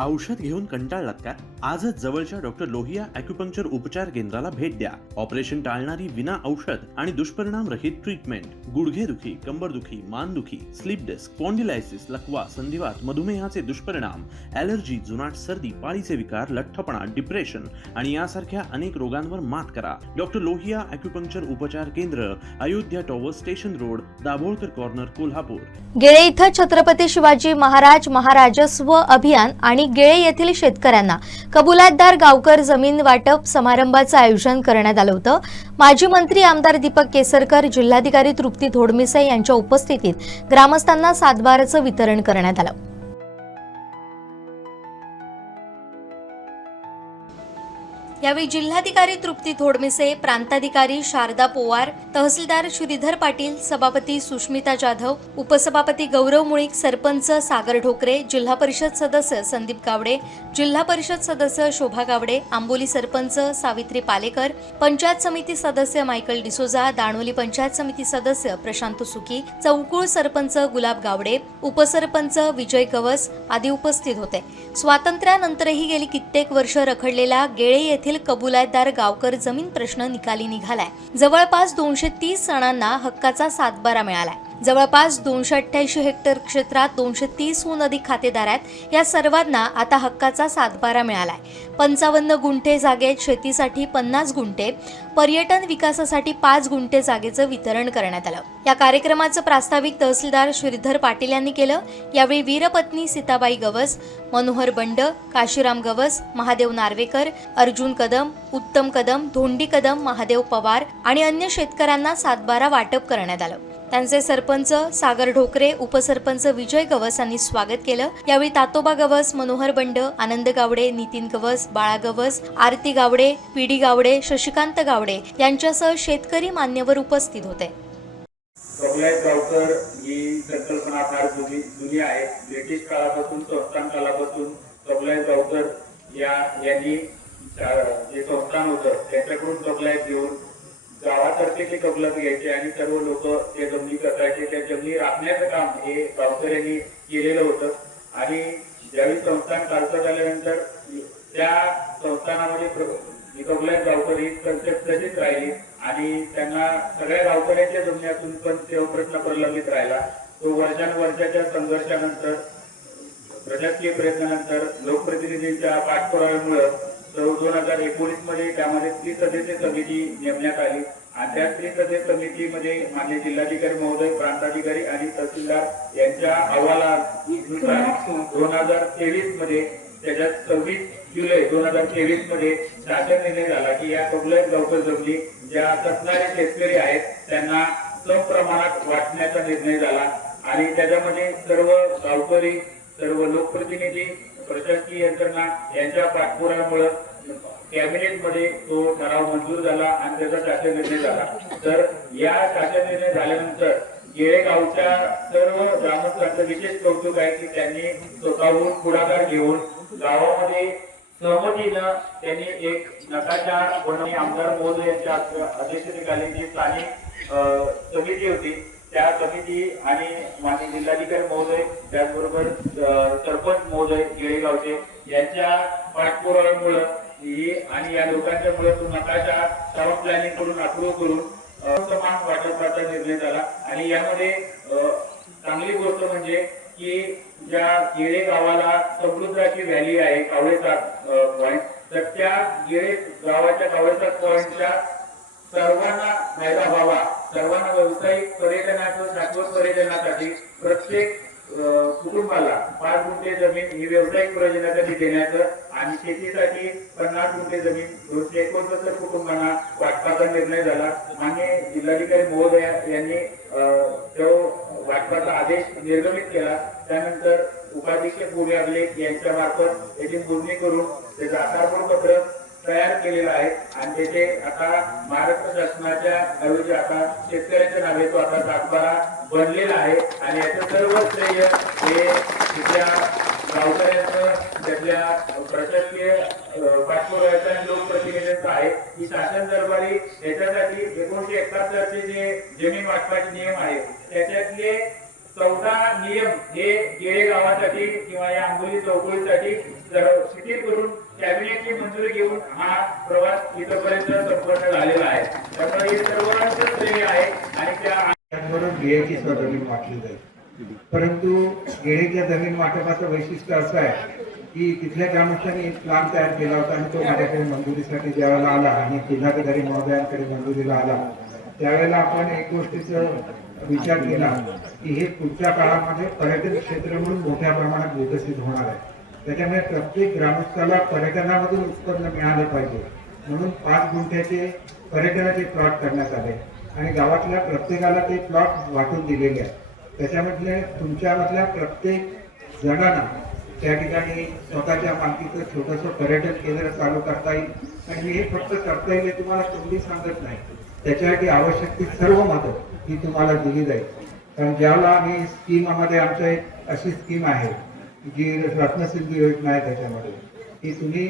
औषध घेऊन कंटाळलात का? आजच जवळच्या डॉक्टर लोहिया ॲक्युपंक्चर उपचार केंद्राला भेट द्या. ऑपरेशन टाळणारी विना औषध आणि दुष्परिणाम रहित ट्रीटमेंट. गुडघेदुखी, कंबरदुखी, मानदुखी, स्लीप डिस्क, स्पॉन्डिलायसिस, लकवा, संधिवात, मधुमेहाचे दुष्परिणाम, ॲलर्जी, जुनाट सर्दी, पाळीचे विकार, लठ्ठपणा, डिप्रेशन आणि यासारख्या अनेक रोगांवर मात करा. डॉक्टर लोहिया ॲक्युपंक्चर उपचार केंद्र, Ayodhya tower, station road, Dabholkar corner, Kolhapur. गेळे इथं छत्रपती शिवाजी महाराज महाराजस्व अभियान आणि गेळे येथील शेतकऱ्यांना कबुलातदार गावकर जमीन वाटप समारंभाचं आयोजन करण्यात आलं होतं. माजी मंत्री आमदार दीपक केसरकर, जिल्हाधिकारी तृप्ती थोडमिसे यांच्या उपस्थितीत ग्रामस्थांना सातबाराचं वितरण करण्यात आलं. यावेळी जिल्हाधिकारी तृप्ती थोडमिसे, प्रांताधिकारी शारदा पोवार, तहसीलदार श्रीधर पाटील, सभापती सुष्मिता जाधव, उपसभापती गौरव मुळीक, सरपंच सागर ढोकरे, जिल्हा परिषद सदस्य संदीप गावडे, जिल्हा परिषद सदस्य शोभा गावडे, आंबोली सरपंच सावित्री पालेकर, पंचायत समिती सदस्य मायकल डिसोजा, दाणोली पंचायत समिती सदस्य प्रशांत सुकी, चौकुळ सरपंच गुलाब गावडे, उपसरपंच विजय गवस आदी उपस्थित होते. स्वातंत्र्यानंतरही गेली कित्येक वर्ष रखडलेला गेळे येथील कबुलातदार गावकर जमीन प्रश्न निकाली निघालाय. जवळपास 230 जणांना हक्काचा सातबारा मिळालाय. जवळपास 288 हेक्टर क्षेत्रात 230हून अधिक खातेदार आहेत. या सर्वांना आता हक्काचा सातबारा मिळालाय. 55 गुंठे जागेत शेतीसाठी 50 गुंठे, पर्यटन विकासासाठी 5 गुंठे जागेचं वितरण करण्यात आलं. या कार्यक्रमाचं प्रास्ताविक तहसीलदार श्रीधर पाटील यांनी केलं. यावेळी वीरपत्नी सीताबाई गवस, मनोहर बंड, काशीराम गवस, महादेव नार्वेकर, अर्जुन कदम, उत्तम कदम, धोंडी कदम, महादेव पवार आणि अन्य शेतकऱ्यांना सातबारा वाटप करण्यात आलं. त्यांचे सरपंच सागर ढोकरे, उपसरपंच विजय गवस यांनी स्वागत केलं. यावेळी तातोबा गवस, मनोहर बंड, आनंद गावडे, नितीन गवस, बाळा गवस, आरती गावडे, पीडी गावडे, शशिकांत गावडे यांच्यासह शेतकरी मान्यवर उपस्थित होते. कबुलात गावकर ही संकल्पना फार जुनी आहे. ब्रिटिश काळापासून, संस्थान काळापासून कबुलात गावकर यांनी जे संस्थान होतं त्याच्याकडून कबुलात घेऊन गावातर्फे ते कबुलात घ्यायचे आणि सर्व लोक ते जमिनी करायचे. त्या जमिनी राखण्याचं काम हे गावकर यांनी केलेलं होतं. आणि ज्यावेळी संस्थान चालतं झाल्यानंतर त्या संस्थानामध्ये कबुलात गावकर ही कन्सेप्ट तशीच राहिली आणि त्यांना सगळ्या गावकऱ्यांच्या जमिनीतून पण तो प्रश्न प्रलंबित राहिला. तो वर्षानुवर्षाच्या संघर्षानंतर, प्रशासकीय प्रयत्नानंतर, लोकप्रतिनिधींच्या पाठपुराव्यामुळे 2019 मध्ये त्यामध्ये त्रिसदस्यीय समिती नेमण्यात आली आणि त्या त्रिसदस्यीय समितीमध्ये माननीय जिल्हाधिकारी महोदय, प्रांताधिकारी आणि तहसीलदार यांच्या अहवालानुसार 2023 मध्ये, त्याच्यात 26 जुलै 2023 मध्ये शासन निर्णय झाला की या कबुलात गावकर जमिनी ज्या असणारे शेतकरी आहेत त्यांना समप्रमाणात वाटण्याचा निर्णय झाला. आणि त्याच्यामध्ये सर्व गावकरी, सर्व लोकप्रतिनिधी, प्रशासकीय यंत्रणा यांच्या पाठपुराव्यामुळे कॅबिनेटमध्ये तो ठराव मंजूर झाला आणि त्याचा शासन निर्णय झाला. तर या शासन निर्णय झाल्यानंतर गेळे गावच्या सर्व ग्रामस्थांचं विशेष कौतुक आहे की त्यांनी स्वतःहून पुढाकार घेऊन गावामध्ये सहमतीनं त्यांनी एक नकाशा बनवणे. आमदार महोदय यांच्या अध्यक्षतेखाली जी स्थानिक समिती होती त्या समिती आणि माननीय जिल्हाधिकारी महोदय, त्याचबरोबर सरपंच महोदय गेळेगावचे यांच्या पाठपुराव्यामुळे ही आणि या लोकांच्यामुळे तो नकाशा सर्व प्लॅनिंग करून अप्रूव्ह करून समान वाटपाचा निर्णय झाला. आणि यामध्ये चांगली गोष्ट म्हणजे की ज्या गेळे गावाला समुद्राची व्हॅली आहे, कावळेसाद पॉइंट, तर त्या गेळे गावाच्या कावळेसाद पॉइंटच्या सर्वांना फायदा व्हावा, सर्वांना व्यावसायिक पर्यटनाचं, शाश्वत पर्यटनासाठी प्रत्येक कुटुंबाला 5 गुंठे जमीन ही व्यावसायिक प्रयोजनासाठी देण्याचं आणि शेतीसाठी 50 गुंठे जमीन 269 कुटुंबांना वाटपाचा निर्णय झाला. माननीय जिल्हाधिकारी महोदय यांनी तो वाटपाचा आदेश निर्गमित केला. त्यानंतर उपाधीक्षक बोरी अभिलेख यांच्या मार्फत याची मोजणी करून त्याचं आकारपत्र तयार केलेला आहे आणि त्याचे आता महाराष्ट्र शासनाच्या ऐवजी आता शेतकऱ्यांच्या नावे तो आता सातबारा बनलेला आहे. आणि याचं सर्व श्रेय हे तिथल्या गावकऱ्यांचं, त्यातल्या प्रशासकीय पाठपुराव्याचं आणि लोकप्रतिनिधींचं आहे. ही शासन दरबारी याच्यासाठी 1971 चे जे जमीन वाटपाचे नियम आहेत त्याच्यातले 14 नियम हे केळे गावासाठी किंवा या आंबोली चौकळीसाठी शिथिल करून कॅबिनेटची मंजुरी घेऊन हा प्रवास इथपर्यंत संपन्न झालेला आहे. त्यामुळे हे सर्वांचं श्रेय आहे आणि त्याचबरोबर गेळेची जमीन वाटली जाईल. परंतु गेळेच्या जमीन वाटपाचं वैशिष्ट्य असं आहे की तिथल्या ग्रामस्थांनी एक प्लान तयार केला होता आणि तो माझ्याकडे मंजुरीसाठी ज्यावेळेला आला आणि जिल्हाधिकारी महोदयांकडे मंजुरीला आला त्यावेळेला आपण एक गोष्टीचा विचार केला की हे पुढच्या काळामध्ये पर्यटन क्षेत्र म्हणून मोठ्या प्रमाणात विकसित होणार आहे. त्याच्यामुळे प्रत्येक ग्रामस्थाला पर्यटनामधून उत्पन्न मिळालं पाहिजे म्हणून 5 गुंठ्याचे पर्यटनाचे प्लॉट करण्यात आले आणि गावातल्या प्रत्येकाला ते प्लॉट वाटून दिलेले आहेत. त्याच्यामधले तुमच्यामधल्या प्रत्येक जणांना त्या ठिकाणी स्वतःच्या मालकीचं छोटंसं पर्यटन केंद्र चालू करता येईल आणि हे फक्त करता येईल तुम्हाला कोणी सांगत नाही. त्याच्यासाठी आवश्यक ती सर्व मदत ही तुम्हाला दिली जाईल. कारण ज्याला आम्ही स्कीममध्ये आमच्या एक अशी स्कीम आहे जी रत्नसिंधू योजना आहे त्याच्यामध्ये की तुम्ही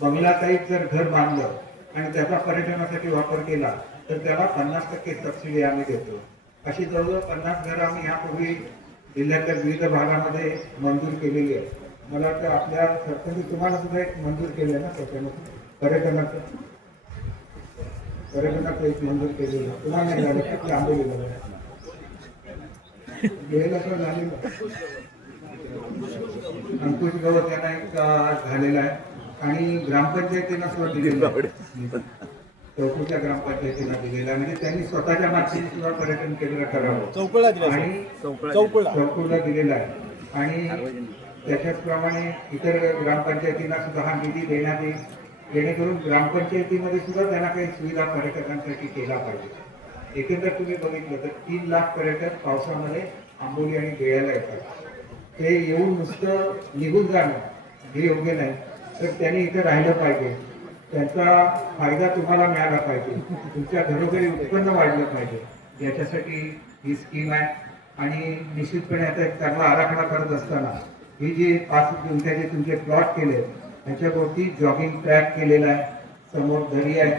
बंगला टाईप जर घर बांधलं आणि त्याचा पर्यटनासाठी वापर केला तर त्याला 50% सबसिडी आम्ही देतो. अशी जवळजवळ 50 घरं आम्ही यापूर्वी जिल्ह्याच्या विविध भागामध्ये मंजूर केलेली आहे. मला वाटतं आपल्या सरकारने तुम्हाला सुद्धा एक मंजूर केलं आहे ना त्याच्यामध्ये पर्यटनाचं एक मंजूर केलेलं आहे. तुम्हाला नाही झालं का की आंबोलीला गेलेला तर झालेलं अंकुश गवत यांना एक झालेला आहे आणि ग्रामपंचायतीनं सुद्धा दिलेलं आहे. चौकूच्या ग्रामपंचायतीला दिलेला म्हणजे त्यांनी स्वतःच्या माध्यमातून सुद्धा पर्यटन केंद्र करावं आणि चौकूला दिलेला आहे आणि त्याच्याचप्रमाणे इतर ग्रामपंचायतींना सुद्धा हा निधी देण्यात येईल जेणेकरून ग्रामपंचायतीमध्ये सुद्धा त्यांना काही सुविधा पर्यटकांसाठी केला पाहिजे. एकंदर तुम्ही बघितलं तर 3 लाख पर्यटक पावसामध्ये आंबोली आणि गेळ्याला येतात. ते येऊन नुसतं निघून जाणं हे योग्य नाही तर त्यांनी इथे राहिलं पाहिजे. त्यांचा फायदा तुम्हाला मिळाला पाहिजे. तुमच्या घरोघरी उत्पन्न वाढलं पाहिजे याच्यासाठी ही स्कीम आहे आणि निश्चितपणे आता एक चांगला आराखडा करत असताना ही जी 5 गुंठ्याचे तुमचे प्लॉट केले त्याच्यावरती जॉगिंग ट्रॅक केलेला आहे, समोर दरी आहे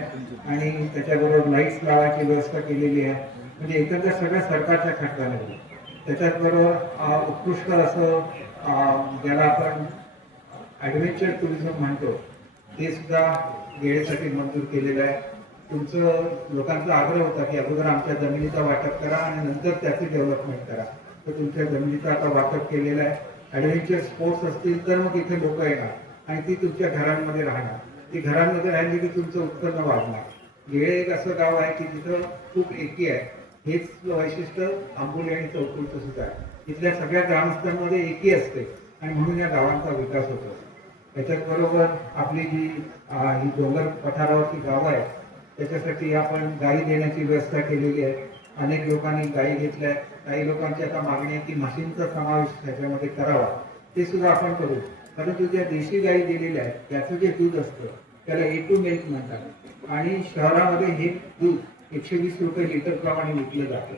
आणि त्याच्याबरोबर लाईट्स लावायची व्यवस्था केलेली आहे. म्हणजे एकंदर सगळ्या सरकारच्या खर्चाने त्याच्याचबरोबर उत्कृष्ट असं ज्याला आपण ॲडव्हेंचर टुरिझम म्हणतो ते सुद्धा वेळेसाठी मंजूर केलेलं आहे. तुमचं लोकांचा आग्रह होता की अगोदर आमच्या जमिनीचं वाटप करा आणि नंतर त्याची डेव्हलपमेंट करा. तर तुमच्या जमिनीचं आता वाटप केलेलं आहे. ॲडव्हेंचर स्पोर्ट्स असतील तर मग इथे लोक येणार आणि ती तुमच्या घरांमध्ये राहणार. ती घरांमध्ये राहिली की तुमचं उत्पन्न वाढणार. वेळे एक असं गाव आहे की तिथं खूप एकी आहे. हेच वैशिष्ट्य आंबोली आणि चौकूळचं सुद्धा आहे. इथल्या सगळ्या ग्रामस्थांमध्ये एकी असते आणि म्हणून या गावांचा विकास होतो. त्याच्याचबरोबर आपली जी ही डोंगर पठारावरची गावं आहे त्याच्यासाठी आपण गायी देण्याची व्यवस्था केलेली आहे. अनेक लोकांनी गायी घेतल्या. काही लोकांची आता मागणी आहे की म्हशींचा समावेश त्याच्यामध्ये करावा. ते सुद्धा आपण करू. परंतु ज्या देशी गायी दिलेल्या आहेत त्याचं जे दूध असतं त्याला A2 मिल्क म्हणतात आणि शहरामध्ये हे दूध 120 रुपये लिटर प्रमाणे विकलं जातं.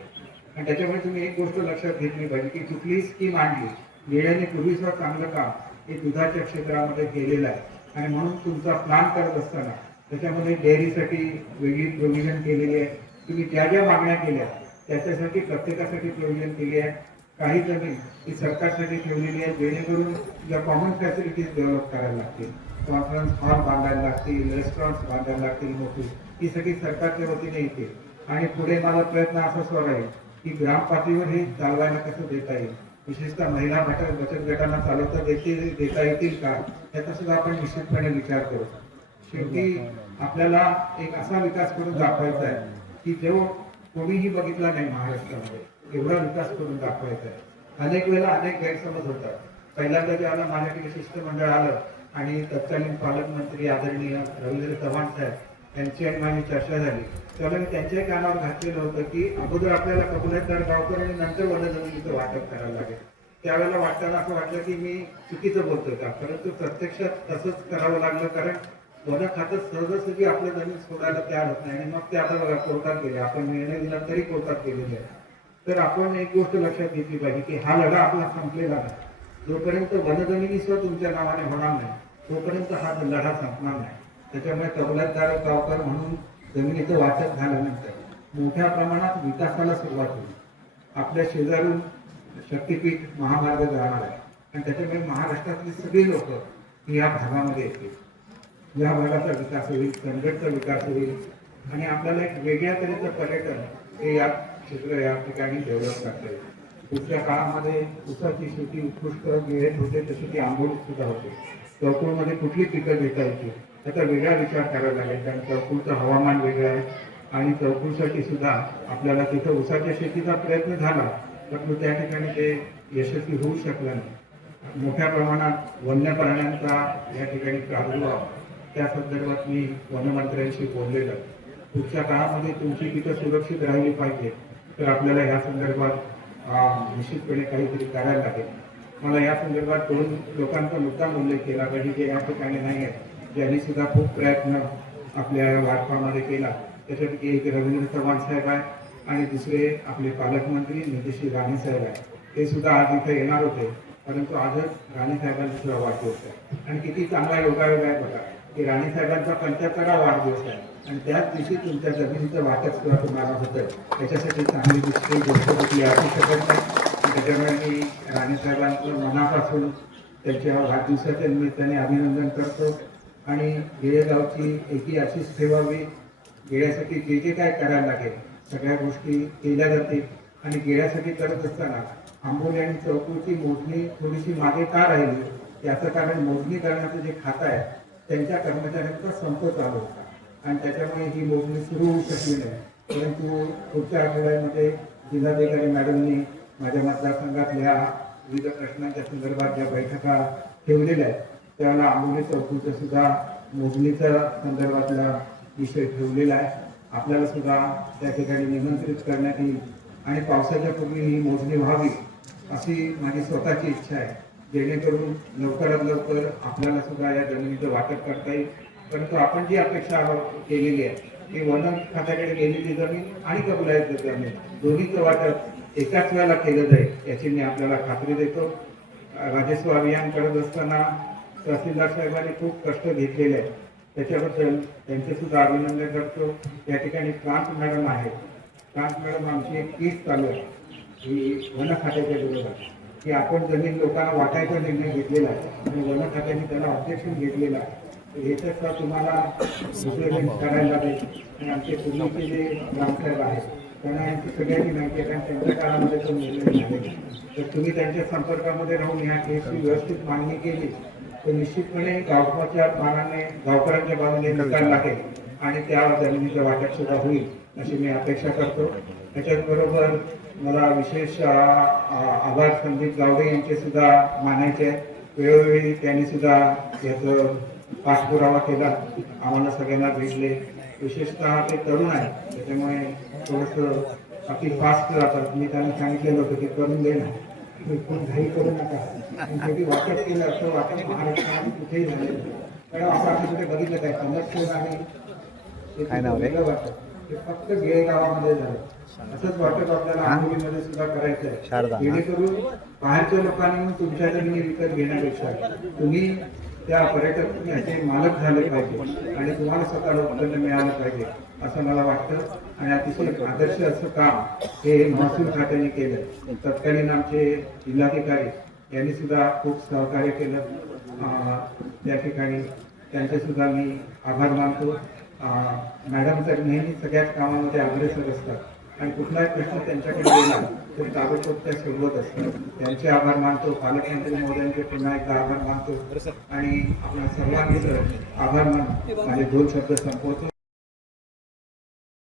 आणि त्याच्यामुळे तुम्ही एक गोष्ट लक्षात घेतली पाहिजे की कुठलीही स्कीम आणली गेल्याने पूर्वीचं चांगलं काम हे दुधाच्या क्षेत्रामध्ये केलेलं आहे आणि म्हणून तुमचा प्लॅन करत असताना त्याच्यामध्ये डेअरीसाठी वेगळी प्रोव्हिजन केलेली आहे. तुम्ही ज्या ज्या मागण्या केल्या त्याच्यासाठी प्रत्येकासाठी प्रोव्हिजन केली आहे. काही जमीन ही सरकारसाठी ठेवलेली आहे जेणेकरून ज्या कॉमन फॅसिलिटीज डेव्हलप करायला लागतील, कॉन्फरन्स हॉल बांधायला लागतील, रेस्टॉरंट्स बांधायला लागतील मोठी, ही सगळी सरकारच्या वतीने येते. आणि पुढे माझा प्रयत्न असा सुरू आहे की ग्राम पातळीवर हे चालवायला कसं देता येईल, विशेषतः महिला बचत गटांना चालवता देता येतील का याचा सुद्धा आपण निश्चितपणे विचार करू. शेवटी आपल्याला एक असा विकास करून दाखवायचा आहे की जो कोणीही बघितला नाही महाराष्ट्रामध्ये, एवढा विकास करून दाखवायचा आहे. अनेक वेळेला अनेक गैरसमज होतात. पहिल्यांदा ज्यावेळेला माझ्याकडे शिष्टमंडळ आलं आणि तत्कालीन पालकमंत्री आदरणीय रवींद्र चव्हाण साहेब यांची आणि माझी चर्चा झाली त्यावेळेला मी त्यांच्याही कानावर घातलेलं होतं की अगोदर आपल्याला कबुलातदार गावकर आणि नंतर वनजमिनीचं वाटप करायला लागेल. त्यावेळेला वाटताना असं वाटलं की मी चुकीचं बोलतोय का, परंतु प्रत्यक्षात तसंच करावं लागलं. कारण वन खातं सहजासहजी आपल्या जमीन सोडायला तयार होत नाही आणि मग ते आता बघा कोर्टात गेले. आपण निर्णय दिला तरी कोर्टात गेलेले आहे. तर आपण एक गोष्ट लक्षात घेतली पाहिजे की हा लढा आपला संपलेला नाही. जोपर्यंत वनजमिनी सुद्धा तुमच्या नावाने होणार नाही तोपर्यंत हा लढा संपणार नाही. त्याच्यामुळे कबलातदार गावकर म्हणून जमिनीचं वाटप झाल्यानंतर मोठ्या प्रमाणात विकासाला सुरुवात होईल. आपल्या शेजारून शक्तीपीठ महामार्ग जाणार आहे आणि त्याच्यामुळे महाराष्ट्रातली सगळी लोक या भागामध्ये येतील. या भागाचा विकास होईल, चंदगडचा विकास होईल आणि आपल्याला एक वेगळ्या तऱ्हेचं पर्यटन हे या क्षेत्र या ठिकाणी डेव्हलप करता येईल. पुढच्या काळामध्ये ऊसाची शेती उत्कृष्ट मिळत होते तशी ती आंबोलीत सुद्धा होते. चौकूळमध्ये कुठली पिकं घेता येतील त्याचा वेगळा विचार करावा लागेल, कारण चौकूळचं हवामान वेगळं आहे आणि चौकूळसाठी सुद्धा आपल्याला तिथं ऊसाच्या शेतीचा प्रयत्न झाला परंतु त्या ठिकाणी ते यशस्वी होऊ शकलं नाही. मोठ्या प्रमाणात वन्य प्राण्यांचा या ठिकाणी प्रादुर्भाव, त्या संदर्भात मी वनमंत्र्यांशी बोललेलो. पुढच्या काळामध्ये तुमची पिकं सुरक्षित राहिली पाहिजे तर आपल्याला या संदर्भात निश्चितपणे काहीतरी करायला लागेल. मला या संदर्भात 2 लोकांचा मुद्दा उल्लेख केला पाहिजे जे या ठिकाणी नाही आहेत, ज्यांनी सुद्धा खूप प्रयत्न आपल्या वाटपामध्ये केला. त्याच्यापैकी एक रवींद्र चव्हाण साहेब आहे आणि दुसरे आपले पालकमंत्री नितेश राणे साहेब आहे. ते सुद्धा आज इथे येणार होते परंतु आजच राणे साहेबांचा सुद्धा वाढदिवस आहे आणि किती चांगला योगायोग आहे बघा की राणे साहेबांचा 75वा वाढदिवस आहे आणि त्याच दिवशी तुमच्या जमिनीचं वाटप सुद्धा तुम्हाला होतं. त्याच्यासाठी चांगली दुसरी गोष्ट होती असू शकत नाही. त्याच्यामुळे मी राणे साहेबांचं मनापासून त्यांच्या वाढदिवसाच्या निमित्ताने अभिनंदन करतो आणि गेळेगावची एकी अशीच ठेवावी. गेळ्यासाठी जे जे काय करायला लागेल सगळ्या गोष्टी केल्या जातील आणि गेळ्यासाठी करत असताना आंबोली आणि चौकूळची मोजणी थोडीशी मागे का राहिली याचं कारण मोजणी करण्याचं जे खातं आहे त्यांच्या कर्मचाऱ्यांचा संप चालू होता आणि त्याच्यामुळे ही मोजणी सुरू होऊ शकली नाही. परंतु पुढच्या आठवड्यामध्ये जिल्हाधिकारी मॅडमनी माझ्या मतदारसंघातल्या विविध प्रश्नांच्या संदर्भात ज्या बैठका ठेवलेल्या आहेत त्याला आंबोली चौकूळचं सुद्धा मोजणीच्या संदर्भातला विषय ठेवलेला आहे. आपल्याला सुद्धा त्या ठिकाणी निमंत्रित करण्यात येईल आणि पावसाच्या पूर्वी ही मोजणी व्हावी अशी माझी स्वतःची इच्छा आहे, जेणेकरून लवकरात लवकर आपल्याला सुद्धा या जमिनीचं वाटप करता येईल. परंतु आपण जी अपेक्षा केलेली आहे की वन खात्याकडे गेलेली जमीन आणि कबलायत जमीन दोन्हीचं वाटप एकाच वेळेला केलं जाईल याची मी आपल्याला खात्री देतो. राजस्व अभियान करत असताना तहसीलदार साहेबांनी खूप कष्ट घेतलेले आहेत, त्याच्याबद्दल त्यांचे सुद्धा अभिनंदन करतो. या ठिकाणी क्रांत मॅडम आहेत. क्रांत मॅडम आमची एक टीस चालू आहे ही वन खात्याच्या विरोधात की आपण जमीन लोकांना वाटायचा निर्णय घेतलेला आहे आणि वन खात्याने त्याला ऑब्जेक्शन घेतलेलं आहे. याच्याचा तुम्हाला विश्लेषण करायला लागेल आणि आमचे पूर्वीचे जे ग्रामसाहेब आहेत त्यांना यांची सगळ्यांची माहिती आहे, कारण त्यांच्या काळामध्ये तो निर्णय झाले. तर तुम्ही त्यांच्या संपर्कामध्ये राहून या केसची व्यवस्थित मागणी केली तर निश्चितपणे गावच्या मानाने गावकऱ्यांच्या बाजूने निकाल लागेल आणि त्या जमिनीचं वाटप सुद्धा होईल अशी मी अपेक्षा करतो. त्याच्याचबरोबर मला विशेष आभार संदीप गावडे यांचे सुद्धा मानायचे आहेत. वेळोवेळी त्यांनी सुद्धा याचं पाठपुरावा केला, आम्हाला सगळ्यांना भेटले. विशेषतः ते तरुण आहेत त्याच्यामुळे थोडंसं अति फास्ट जातात. मी त्यांना सांगितलेलं होतं की करून दे ना, खूप घाई करू नका. आणि शेवटी वाटप केलं असं वाटप महाराष्ट्रामध्ये कुठेही झालेलं नाही. कारण आपण कुठे बघितलं काय समजतो नाही वेगळं वाटप ते फक्त गेळगावामध्ये झालं. असंच वाटप आपल्याला आंबोलीमध्ये सुद्धा करायचं आहे, जेणेकरून बाहेरच्या लोकांनी तुमच्या जमिनी विकत घेण्यापेक्षा तुम्ही त्या पर्यटक याचे मालक झाले पाहिजे आणि तुम्हाला स्वतःला उत्पन्न मिळालं पाहिजे असं मला वाटतं. आणि अतिशय आदर्श असं काम हे महसूल खात्याने केलं. तत्कालीन आमचे जिल्हाधिकारी यांनी सुद्धा खूप सहकार्य केलं. त्या ठिकाणी त्यांचे सुद्धा मी आभार मानतो. मॅडम तर नेहमी सगळ्याच कामामध्ये अग्रेसर असतात आणि कुठलाही प्रश्न त्यांच्याकडे गेला तरी ताबडतोब त्या सोडवत असतात. त्यांचे आभार मानतो. पालकमंत्री महोदयांचे पुन्हा एकदा आभार मानतो आणि आपल्या सर्वांचे आभार मान माझे 2 शब्द संपवतो.